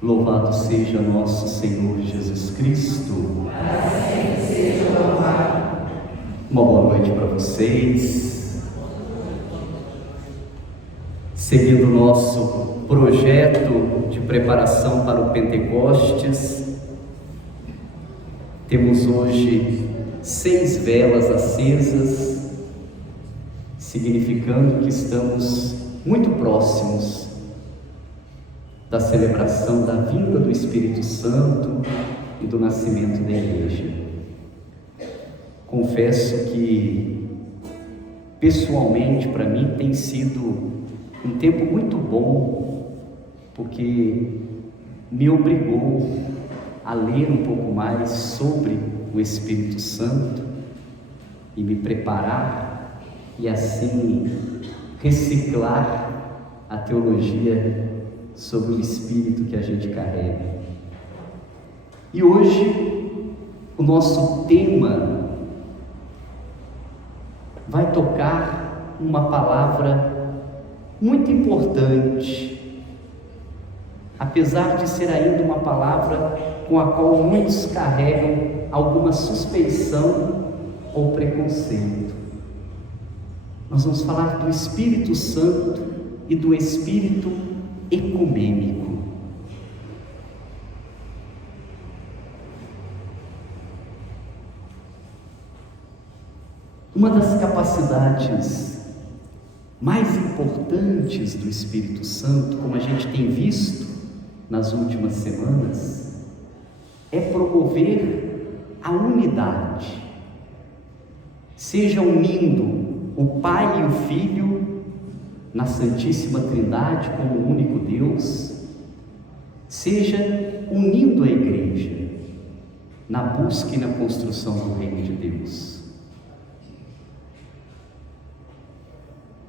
Louvado seja nosso Senhor Jesus Cristo. Assim seja louvado. Uma boa noite para vocês. Seguindo o nosso projeto de preparação para o Pentecostes, temos hoje 6 velas acesas, significando que estamos muito próximos da celebração da vinda do Espírito Santo e do nascimento da Igreja. Confesso que, pessoalmente, para mim tem sido um tempo muito bom, porque me obrigou a ler um pouco mais sobre o Espírito Santo e me preparar e assim reciclar a teologia sobre o Espírito que a gente carrega. E hoje o nosso tema vai tocar uma palavra muito importante, apesar de ser ainda uma palavra com a qual muitos carregam alguma suspeição ou preconceito. Nós vamos falar do Espírito Santo e do Espírito ecumênico. Uma das capacidades mais importantes do Espírito Santo, como a gente tem visto nas últimas semanas, é promover a unidade, seja unindo o Pai e o Filho na Santíssima Trindade como o único Deus, seja unindo a Igreja na busca e na construção do Reino de Deus.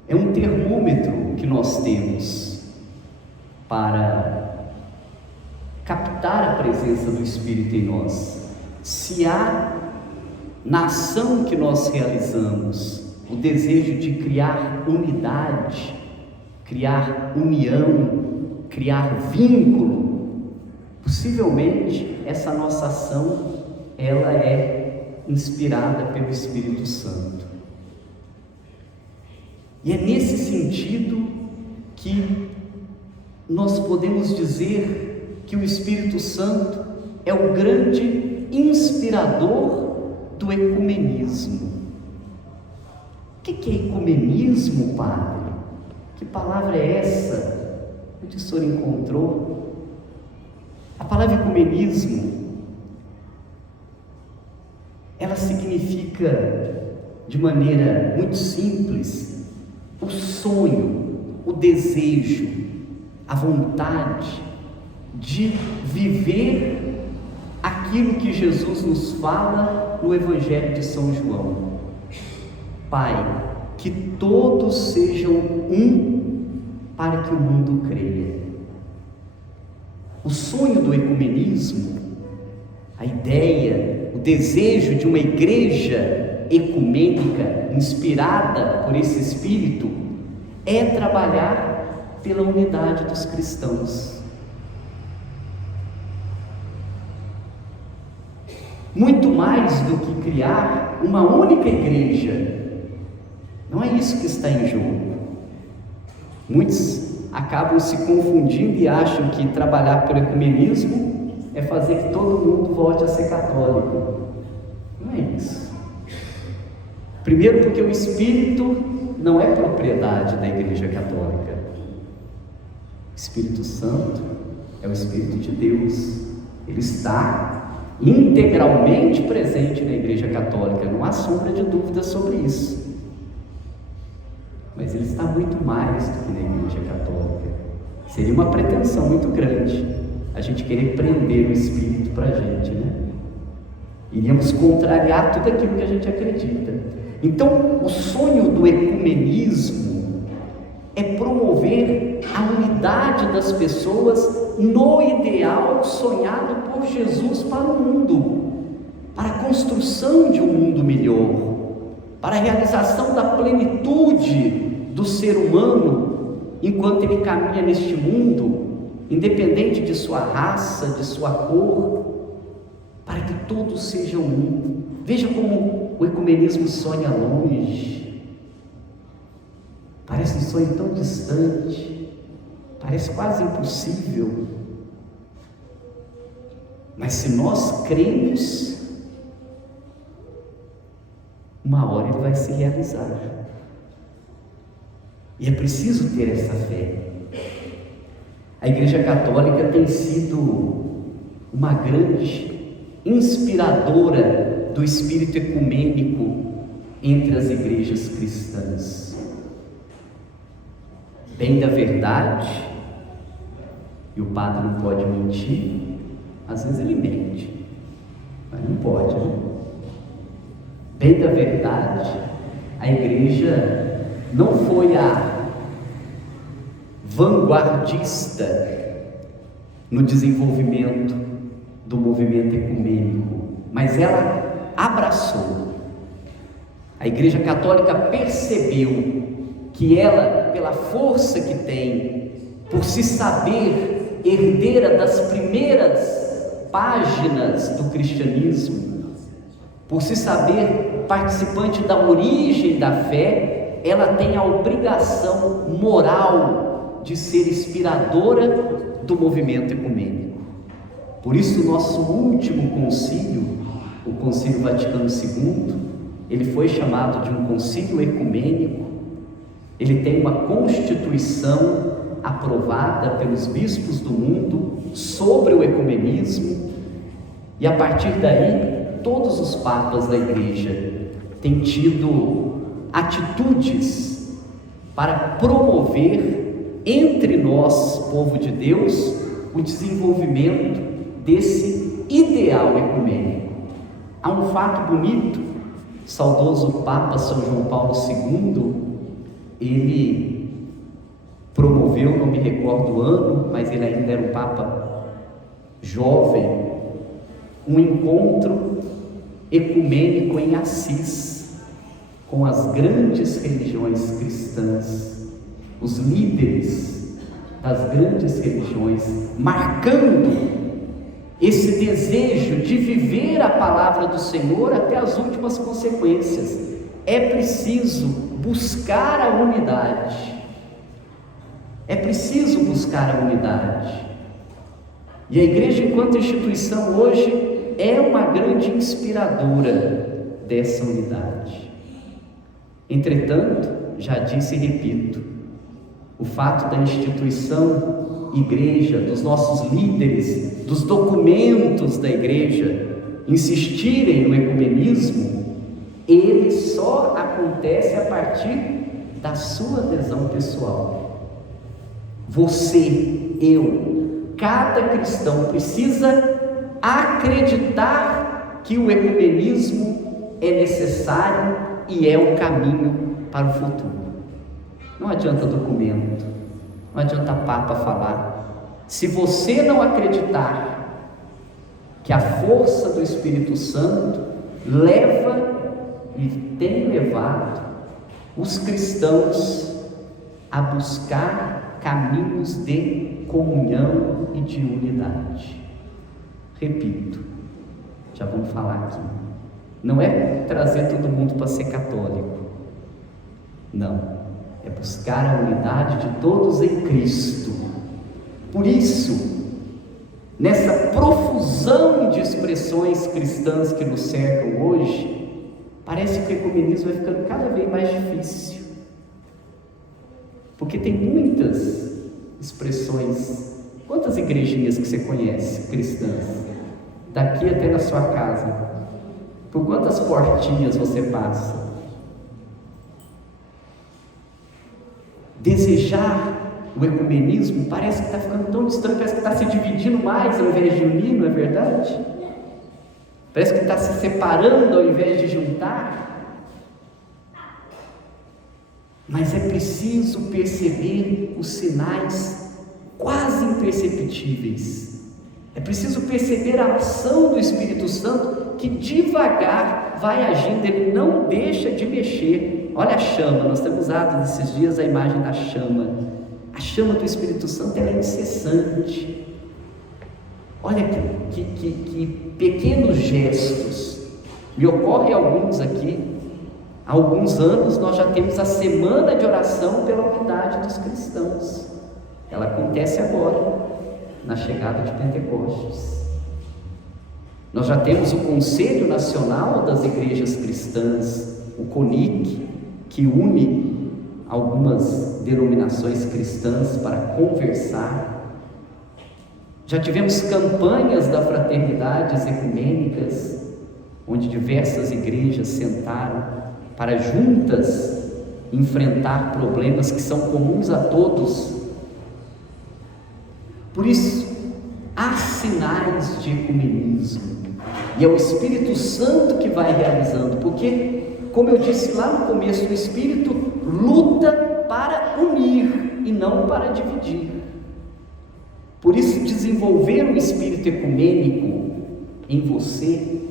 É um termômetro que nós temos para captar a presença do Espírito em nós. Se há na ação que nós realizamos o desejo de criar unidade, criar união, criar vínculo, possivelmente essa nossa ação, ela é inspirada pelo Espírito Santo. E é nesse sentido que nós podemos dizer que o Espírito Santo é o grande inspirador do ecumenismo. O que é ecumenismo, Padre? Que palavra é essa? Onde o senhor encontrou? A palavra ecumenismo, ela significa, de maneira muito simples, o sonho, o desejo, a vontade de viver aquilo que Jesus nos fala no Evangelho de São João. Pai, que todos sejam um, para que o mundo creia. O sonho do ecumenismo, a ideia, o desejo de uma igreja ecumênica, inspirada por esse Espírito, é trabalhar pela unidade dos cristãos. Muito mais do que criar uma única igreja. Não é isso que está em jogo. Muitos acabam se confundindo e acham que trabalhar pelo ecumenismo é fazer que todo mundo volte a ser católico. Não é isso. Primeiro, porque o Espírito não é propriedade da Igreja Católica. O Espírito Santo é o Espírito de Deus. Ele está integralmente presente na Igreja Católica, não há sombra de dúvida sobre isso. Mas ele está muito mais do que na Igreja Católica. Seria uma pretensão muito grande a gente querer prender o Espírito para a gente, né? Iríamos contrariar tudo aquilo que a gente acredita. Então, o sonho do ecumenismo é promover a unidade das pessoas no ideal sonhado por Jesus para o mundo, para a construção de um mundo melhor, para a realização da plenitude do ser humano enquanto ele caminha neste mundo independente de sua raça, de sua cor, para que todos sejam um. Veja como o ecumenismo sonha longe, parece um sonho tão distante, parece quase impossível, mas se nós cremos, uma hora ele vai se realizar, e é preciso ter essa fé. A Igreja Católica tem sido uma grande inspiradora do espírito ecumênico entre as igrejas cristãs. Bem da verdade, e o padre não pode mentir, às vezes ele mente, mas não pode, né? Bem da verdade, a igreja não foi a vanguardista no desenvolvimento do movimento ecumênico, mas ela abraçou. A Igreja Católica percebeu que ela, pela força que tem, por se saber herdeira das primeiras páginas do cristianismo, por se saber participante da origem da fé, ela tem a obrigação moral de ser inspiradora do movimento ecumênico. Por isso, o nosso último concílio, o Concílio Vaticano II, ele foi chamado de um concílio ecumênico. Ele tem uma constituição aprovada pelos bispos do mundo sobre o ecumenismo, e a partir daí, todos os papas da igreja têm tido atitudes para promover entre nós, povo de Deus, o desenvolvimento desse ideal ecumênico. Há um fato bonito, o saudoso Papa São João Paulo II, ele promoveu, não me recordo o ano, mas ele ainda era um Papa jovem, um encontro ecumênico em Assis, com as grandes religiões cristãs, os líderes das grandes religiões, marcando esse desejo de viver a palavra do Senhor até as últimas consequências. É preciso buscar a unidade, é preciso buscar a unidade, e a igreja, enquanto instituição, hoje é uma grande inspiradora dessa unidade. Entretanto, já disse e repito, o fato da instituição igreja, dos nossos líderes, dos documentos da igreja insistirem no ecumenismo, ele só acontece a partir da sua adesão pessoal. Você, eu, cada cristão precisa acreditar que o ecumenismo é necessário e é o caminho para o futuro. Não adianta documento, não adianta Papa falar. Se você não acreditar que a força do Espírito Santo leva e tem levado os cristãos a buscar caminhos de comunhão e de unidade. Repito, já vamos falar aqui, não é trazer todo mundo para ser católico, não, é buscar a unidade de todos em Cristo. Por isso, nessa profusão de expressões cristãs que nos cercam hoje, parece que o ecumenismo vai ficando cada vez mais difícil, porque tem muitas expressões. Quantas igrejinhas que você conhece, cristãs? Daqui até na sua casa, por quantas portinhas você passa? Desejar o ecumenismo parece que está ficando tão distante, parece que está se dividindo mais ao invés de unir, não é verdade? Parece que está se separando ao invés de juntar. Mas é preciso perceber os sinais quase imperceptíveis. É preciso perceber a ação do Espírito Santo, que devagar vai agindo, ele não deixa de mexer. Olha a chama, nós temos usado nesses dias a imagem da chama. A chama do Espírito Santo ela é incessante. Olha que pequenos gestos. Me ocorrem alguns aqui. Há alguns anos nós já temos a semana de oração pela unidade dos cristãos. Ela acontece agora, na chegada de Pentecostes. Nós já temos o Conselho Nacional das Igrejas Cristãs, o CONIC, que une algumas denominações cristãs para conversar. Já tivemos campanhas da fraternidades ecumênicas, onde diversas igrejas sentaram para juntas enfrentar problemas que são comuns a todos. Por isso, há sinais de ecumenismo, e é o Espírito Santo que vai realizando, porque, como eu disse lá no começo, o Espírito luta para unir e não para dividir. Por isso, desenvolver o espírito ecumênico em você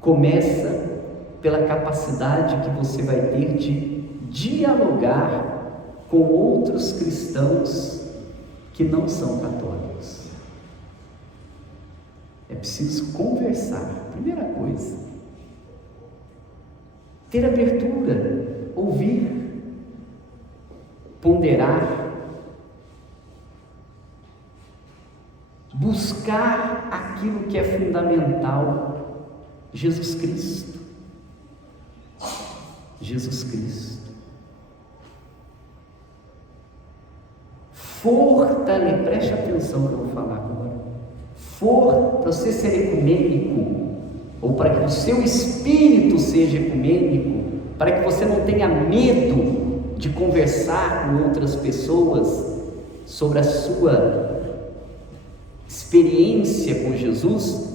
começa pela capacidade que você vai ter de dialogar com outros cristãos que não são católicos. É preciso conversar, primeira coisa. Ter abertura, ouvir, ponderar, buscar aquilo que é fundamental. Jesus Cristo. Jesus Cristo. Preste atenção no que eu vou falar agora. Para você ser ecumênico, ou para que o seu espírito seja ecumênico, para que você não tenha medo de conversar com outras pessoas sobre a sua experiência com Jesus,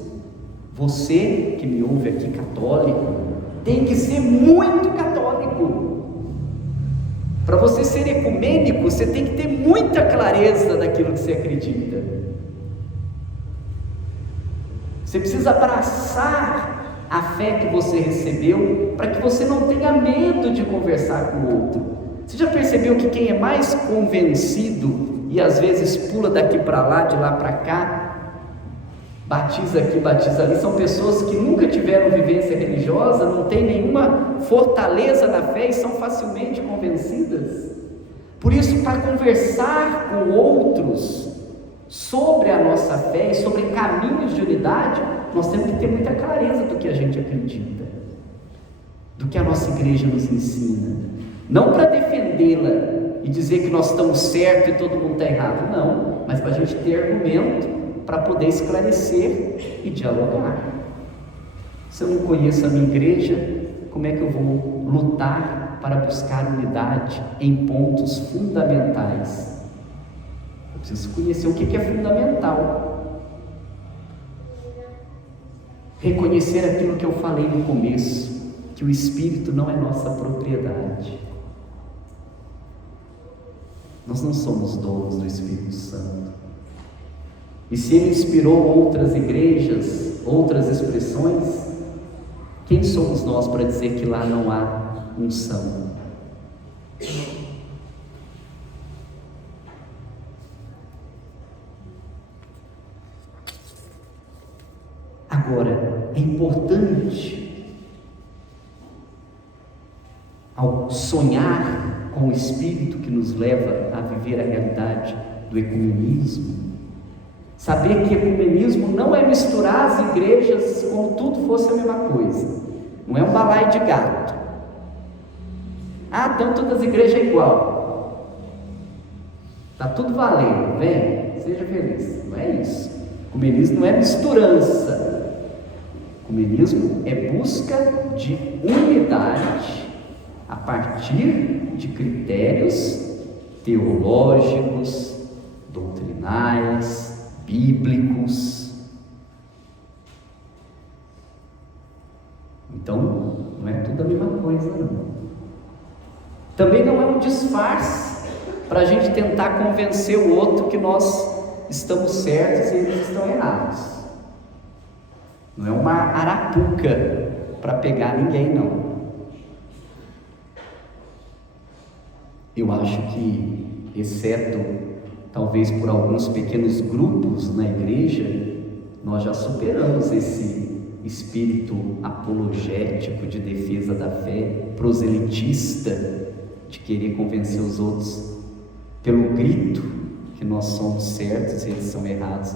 você que me ouve aqui católico, tem que ser muito católico. Para você ser ecumênico, você tem que ter muita clareza daquilo que você acredita. Você precisa abraçar a fé que você recebeu, para que você não tenha medo de conversar com o outro. Você já percebeu que quem é mais convencido e às vezes pula daqui para lá, de lá para cá, batiza aqui, batiza ali, são pessoas que nunca tiveram vivência religiosa, não têm nenhuma fortaleza na fé e são facilmente convencidas. Por isso, para conversar com outros sobre a nossa fé e sobre caminhos de unidade, nós temos que ter muita clareza do que a gente acredita, do que a nossa igreja nos ensina, não para defendê-la e dizer que nós estamos certos e todo mundo está errado, não, mas para a gente ter argumento para poder esclarecer e dialogar. Se eu não conheço a minha igreja, como é que eu vou lutar para buscar unidade em pontos fundamentais? Eu preciso conhecer o que é fundamental, reconhecer aquilo que eu falei no começo, que o Espírito não é nossa propriedade. Nós não somos donos do Espírito Santo. E se ele inspirou outras igrejas, outras expressões, quem somos nós para dizer que lá não há unção? Agora, é importante, ao sonhar com o Espírito que nos leva a viver a realidade do ecumenismo, saber que ecumenismo não é misturar as igrejas como tudo fosse a mesma coisa, não é um balaio de gato. Então todas as igrejas é igual, está tudo valendo, vem, seja feliz. Não é isso. Ecumenismo não é misturança, ecumenismo é busca de unidade a partir de critérios teológicos, doutrinais, bíblicos. Então, não é tudo a mesma coisa, não. Também não é um disfarce para a gente tentar convencer o outro que nós estamos certos e eles estão errados. Não é uma arapuca para pegar ninguém, não. Eu acho que, exceto talvez por alguns pequenos grupos na igreja, nós já superamos esse espírito apologético de defesa da fé, proselitista, de querer convencer os outros pelo grito que nós somos certos e eles são errados.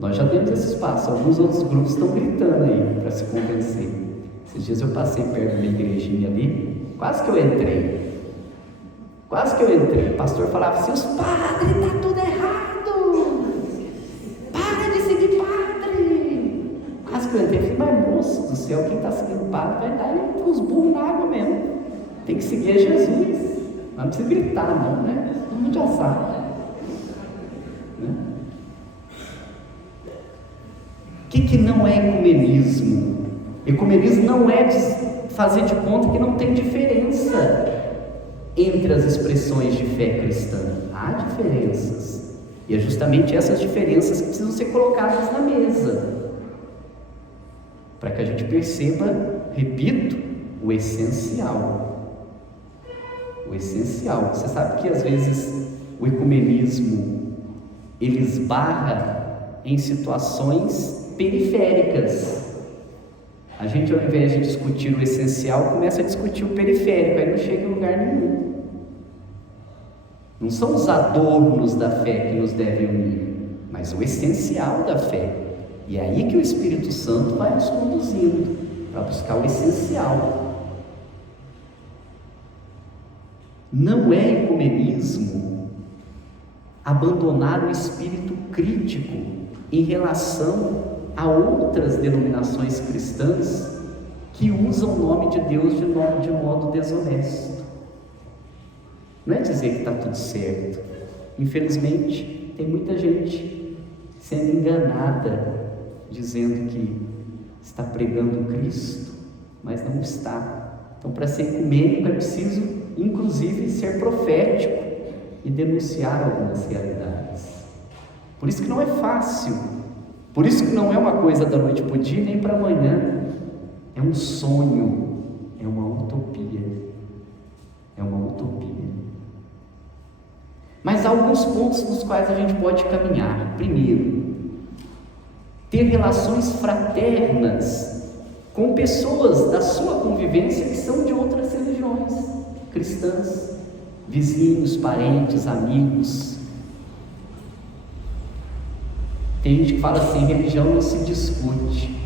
Nós já demos esse espaço. Alguns outros grupos estão gritando aí para se convencer. Esses dias eu passei perto da igrejinha ali, quase que eu entrei. O pastor falava assim: os padres, está tudo errado, para de seguir padre. Quase que eu entrei. Falei: mas moço do céu, quem está seguindo padre vai dar uns burros na água mesmo. Tem que seguir a Jesus. Não precisa gritar não, né? Todo mundo já sabe, né? O que não é ecumenismo? Ecumenismo não é fazer de conta que não tem diferença entre as expressões de fé cristã. Há diferenças, e é justamente essas diferenças que precisam ser colocadas na mesa, para que a gente perceba, repito, o essencial. Você sabe que às vezes o ecumenismo ele esbarra em situações periféricas. A gente, ao invés de discutir o essencial, começa a discutir o periférico, aí não chega em lugar nenhum. Não são os adornos da fé que nos devem unir, mas o essencial da fé. E é aí que o Espírito Santo vai nos conduzindo, para buscar o essencial. Não é ecumenismo abandonar o espírito crítico em relação a outras denominações cristãs que usam o nome de Deus de modo desonesto. Não é dizer que está tudo certo. Infelizmente, tem muita gente sendo enganada, dizendo que está pregando Cristo, mas não está. Então, para ser ecumênico é preciso, inclusive, ser profético e denunciar algumas realidades. Por isso que não é fácil. Por isso que não é uma coisa da noite para o dia, nem para amanhã. É um sonho, é uma utopia. Mas há alguns pontos nos quais a gente pode caminhar. Primeiro, ter relações fraternas com pessoas da sua convivência que são de outras religiões cristãs, vizinhos, parentes, amigos. Tem gente que fala assim: religião não se discute.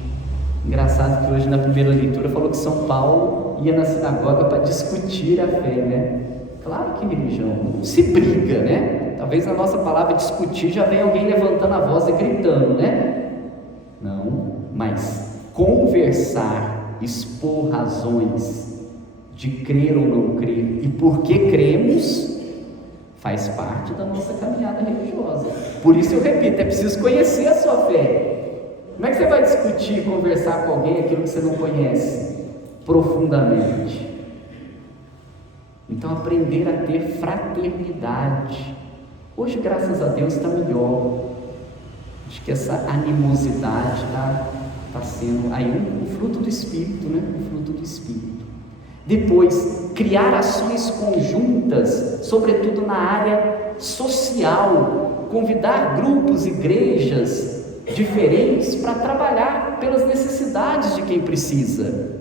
Engraçado que hoje na primeira leitura falou que São Paulo ia na sinagoga para discutir a fé, né? Claro que religião não se briga, né? Talvez a nossa palavra discutir já vem alguém levantando a voz e gritando, né? Não, mas conversar, expor razões de crer ou não crer e por que cremos, faz parte da nossa caminhada religiosa. Por isso eu repito, é preciso conhecer a sua fé. Como é que você vai discutir, conversar com alguém aquilo que você não conhece profundamente? Então, aprender a ter fraternidade. Hoje, graças a Deus, está melhor. Acho que essa animosidade está sendo aí um fruto do Espírito, né? Um fruto do Espírito. Depois, criar ações conjuntas, sobretudo na área social, convidar grupos, igrejas diferentes para trabalhar pelas necessidades de quem precisa,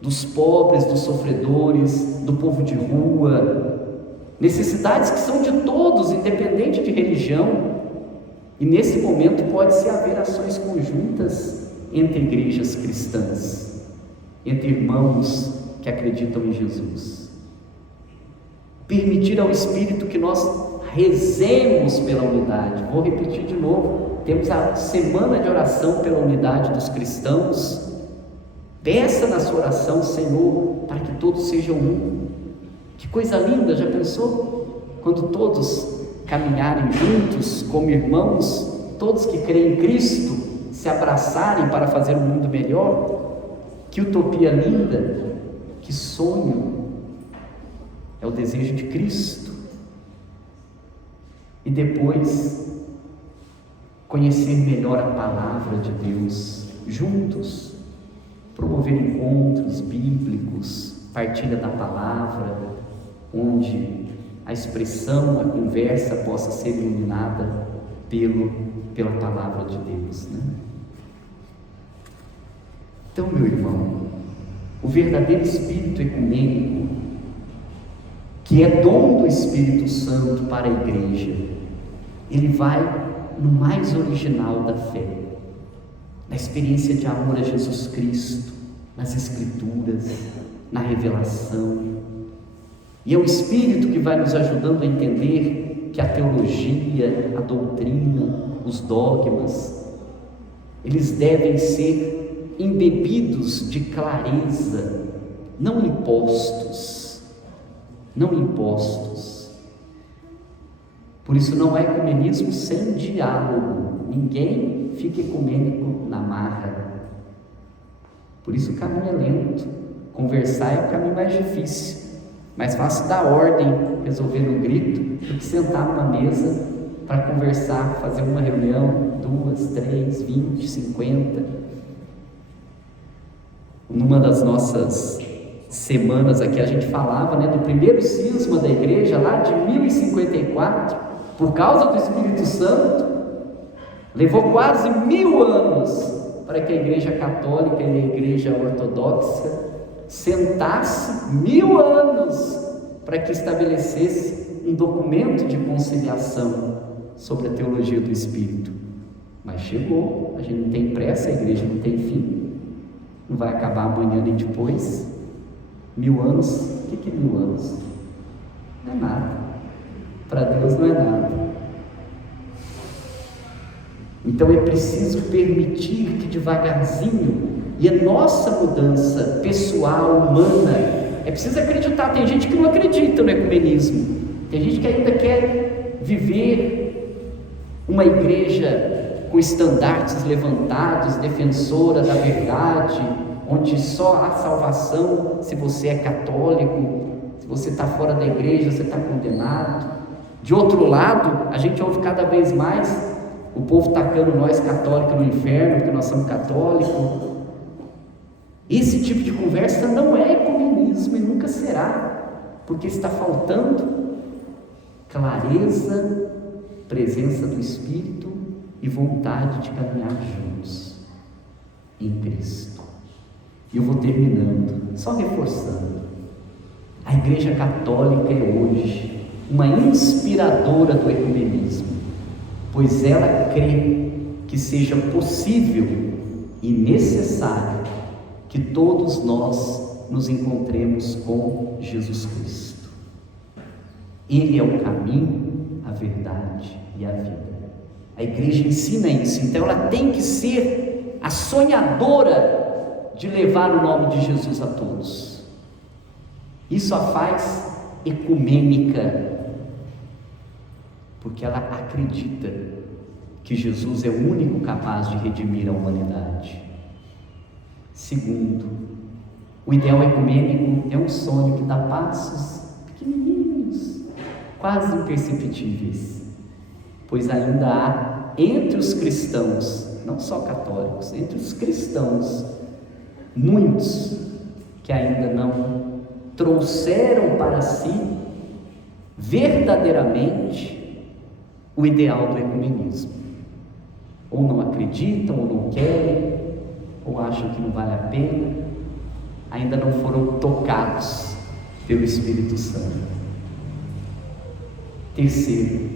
dos pobres, dos sofredores, do povo de rua, necessidades que são de todos, independente de religião. E nesse momento pode-se haver ações conjuntas entre igrejas cristãs, entre irmãos que acreditam em Jesus. Permitir ao Espírito que nós rezemos pela unidade. Vou repetir de novo, temos a semana de oração pela unidade dos cristãos. Peça na sua oração: Senhor, para que todos sejam um. Que coisa linda, já pensou? Quando todos caminharem juntos como irmãos, todos que creem em Cristo, se abraçarem para fazer um mundo melhor. Que utopia linda, que sonho, é o desejo de Cristo. E depois, conhecer melhor a palavra de Deus, juntos, promover encontros bíblicos, partilha da palavra, onde a expressão, a conversa possa ser iluminada pela palavra de Deus, né? Então, meu irmão, o verdadeiro espírito ecumênico, que é dom do Espírito Santo para a igreja, ele vai no mais original da fé, na experiência de amor a Jesus Cristo, nas Escrituras, na revelação. E é o Espírito que vai nos ajudando a entender que a teologia, a doutrina, os dogmas, eles devem ser embebidos de clareza, não impostos. Por isso não é ecumenismo sem diálogo. Ninguém fica ecumênico na marra. Por isso o caminho é lento. Conversar é o caminho mais difícil. Mais fácil dar ordem, resolver no grito, do que sentar numa mesa para conversar, fazer uma reunião, 2, 3, 20, 50. Numa das nossas semanas aqui a gente falava, né, do primeiro cisma da igreja lá de 1054, por causa do Espírito Santo, levou quase 1000 anos para que a igreja católica e a igreja ortodoxa sentasse 1000 anos para que estabelecesse um documento de conciliação sobre a teologia do Espírito. Mas chegou, a gente não tem pressa, a igreja não tem fim, não vai acabar amanhã nem depois. 1000 anos, o que é 1000 anos? Não é nada, para Deus não é nada. Então é preciso permitir que devagarzinho, e a nossa mudança pessoal, humana, é preciso acreditar. Tem gente que não acredita no ecumenismo, tem gente que ainda quer viver uma igreja com estandartes levantados, defensora da verdade, onde só há salvação se você é católico, se você está fora da igreja, você está condenado. De outro lado, a gente ouve cada vez mais o povo tacando nós católicos no inferno, porque nós somos católicos. Esse tipo de conversa não é ecumenismo e nunca será, porque está faltando clareza, presença do Espírito e vontade de caminhar juntos em Cristo. E eu vou terminando, só reforçando. A Igreja Católica é hoje uma inspiradora do ecumenismo, pois ela crê que seja possível e necessário que todos nós nos encontremos com Jesus Cristo. Ele é o caminho, a verdade e a vida. A igreja ensina isso, então ela tem que ser a sonhadora de levar o nome de Jesus a todos. Isso a faz ecumênica, porque ela acredita que Jesus é o único capaz de redimir a humanidade. Segundo, o ideal ecumênico é um sonho que dá passos pequenininhos, quase imperceptíveis, pois ainda há entre os cristãos, não só católicos, entre os cristãos, muitos que ainda não trouxeram para si verdadeiramente o ideal do ecumenismo. Ou não acreditam, ou não querem, ou acham que não vale a pena, ainda não foram tocados pelo Espírito Santo. Terceiro,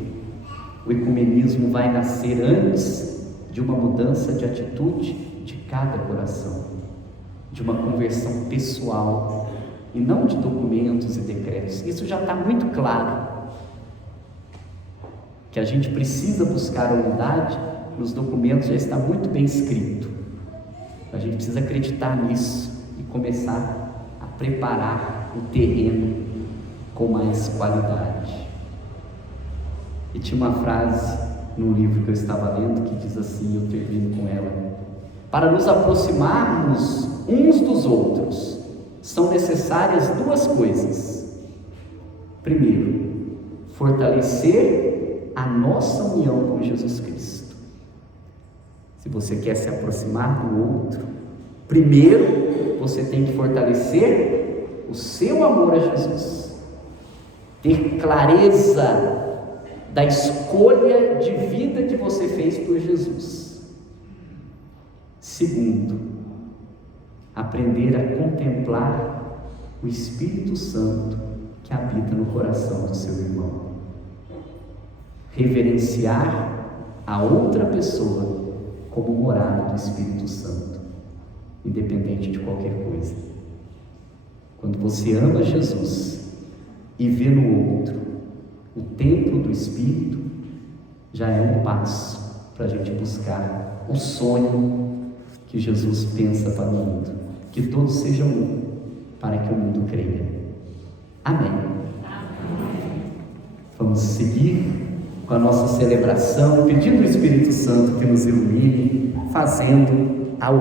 o ecumenismo vai nascer antes de uma mudança de atitude de cada coração, de uma conversão pessoal e não de documentos e decretos. Isso já está muito claro, que a gente precisa buscar a unidade, nos documentos já está muito bem escrito. A gente precisa acreditar nisso e começar a preparar o terreno com mais qualidade. E tinha uma frase no livro que eu estava lendo que diz assim, eu termino com ela: para nos aproximarmos uns dos outros, são necessárias duas coisas. Primeiro, fortalecer a nossa união com Jesus Cristo. Se você quer se aproximar do outro, primeiro você tem que fortalecer o seu amor a Jesus. ter clareza da escolha de vida que você fez por Jesus. Segundo, aprender a contemplar o Espírito Santo que habita no coração do seu irmão. Reverenciar a outra pessoa como morada do Espírito Santo, independente de qualquer coisa. Quando você ama Jesus e vê no outro o templo do Espírito, já é um passo para a gente buscar o sonho que Jesus pensa para o mundo, que todos sejam um, para que o mundo creia. Amém. Vamos seguir com a nossa celebração, pedindo ao Espírito Santo que nos ilumine, fazendo